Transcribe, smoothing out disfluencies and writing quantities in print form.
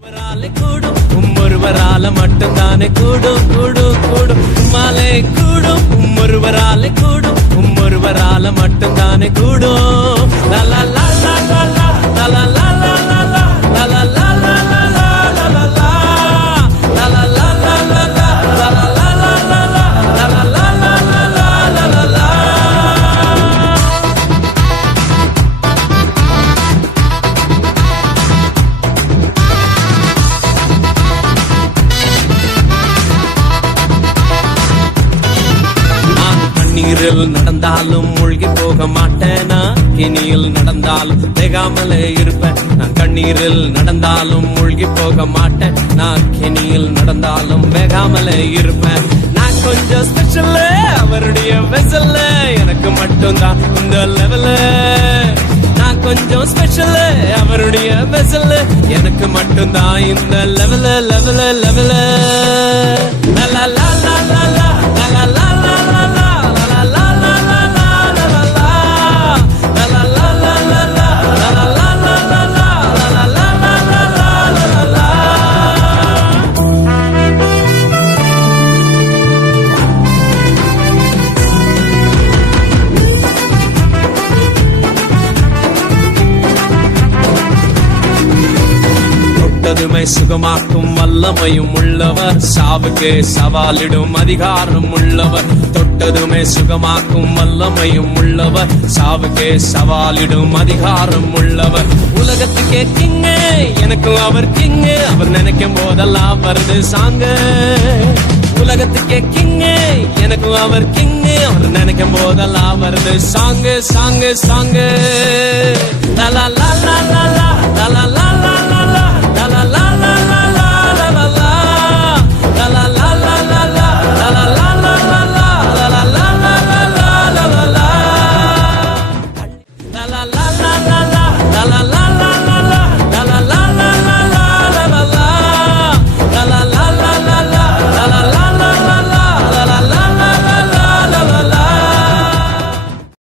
கூடும் ஒருவரால மட்டும்தானே கூடும் கூடும் கூடும் மாலை கூடும் ஒருவரால கூடும் ஒருவரால மட்டும்தானே கூடும் லா லா லா லா லா லா லா லா லா லா லா லா லா நீரில் நடந்தாலும் மூழ்கி போக மாட்டேனா கிணியில் நடந்தாலும் வேகாமலே இருப்பேன் நான் கண்ணீரில் நடந்தாலும் மூழ்கி போக மாட்டேன் நான் கிணியில் நடந்தாலும் வேகாமலே இருப்பேன் நான் கொஞ்சம் ஸ்பெஷல் அவருடைய வெசல்ல எனக்கு மட்டும்தான் இந்த லெவல நான் கொஞ்சம் ஸ்பெஷல் அவருடைய வெசல்ல எனக்கு மட்டும்தான் இந்த லெவல லெவல லெவல லா லா லா லா லா லா தொட்டதுமை சுகமாக்கும் வல்லமையும் உள்ளவர் சாவுக்கு சவாலிடும் அதிகாரம் உள்ளவர் தொட்டதுமே சுகமாக்கும் வல்லமையும் உள்ளவர் சாவுக்கு சவாலிடும் அதிகாரம் உள்ளவர் உலகத்துக்கே கிங்கு எனக்கும் அவர் கிங்கு அவர் நினைக்கும் போதெல்லாம் வருது சாங்கு உலகத்துக்கே கிங்கு எனக்கும் அவர் கிங்கு அவர் நினைக்கும் போதெல்லாம் வருது சாங்கு சாங்கு சாங்கு லா லா லா லா லா லா லா லா